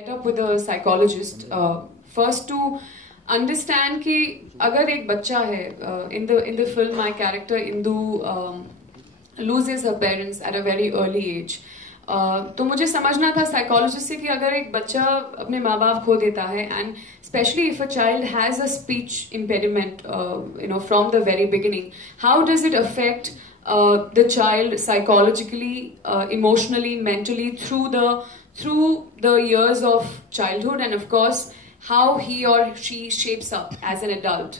Met up with a psychologist first to understand कि अगर एक बच्चा है in the film my character Indu loses her parents at a very early age. तो मुझे समझना था साइकोलॉजिस्ट से कि अगर एक बच्चा अपने माँ बाप खो देता है and specially if a child has a speech impediment from the very beginning, how does it affect the child psychologically, emotionally, mentally through the years of childhood, and of course how he or she shapes up as an adult.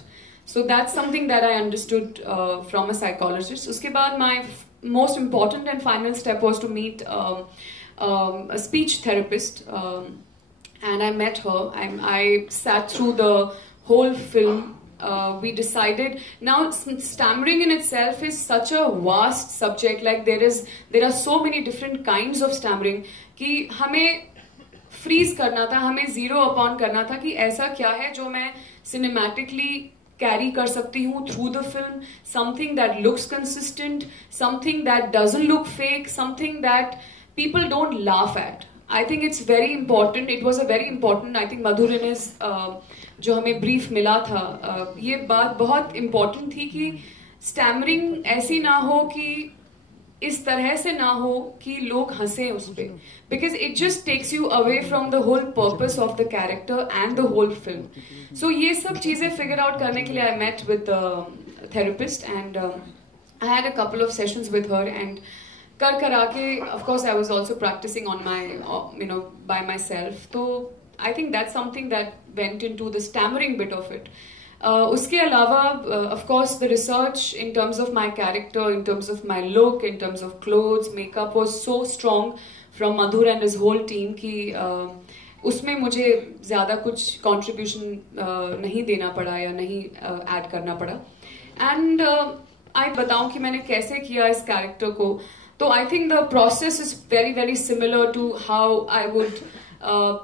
So that's something that I understood from a psychologist. Uske baad my most important and final step was to meet a speech therapist, and I met her. I sat through the whole film. We decided, now stammering in itself is such a vast subject, like there are so many different kinds of stammering कि हमें freeze करना था, हमें zero upon करना था कि ऐसा क्या है जो मैं cinematically carry कर सकती हूँ through the film, something that looks consistent, something that doesn't look fake, something that people don't laugh at. I think it's very important. It was a very important, I think Madhur in his जो हमें brief मिला था, ये बात बहुत important थी कि stammering ऐसी ना हो कि इस तरह से ना हो कि लोग हंसे उस पर, because it just takes you away from the whole purpose of the character and the whole film. So ये सब चीजें फिगर आउट करने के लिए I met with therapist and I had a couple of sessions with her and कर आके of course I was also practicing on my by myself. तो I think that's something that went into the stammering bit of it. Uske alawa, of course, the research in terms of my character, in terms of my look, in terms of clothes, makeup was so strong from Madhur and his whole team कि उसमें मुझे ज़्यादा कुछ contribution नहीं देना पड़ा या नहीं add करना पड़ा. And I बताऊँ कि मैंने कैसे किया इस character को. तो I think the process is very very similar to how I would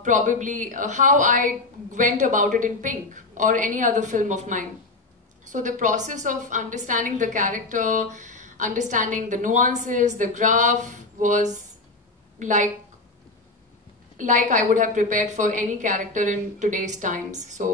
probably how I went about it in Pink or any other film of mine. So the process of understanding the character, understanding the nuances, the graph was like I would have prepared for any character in today's times. So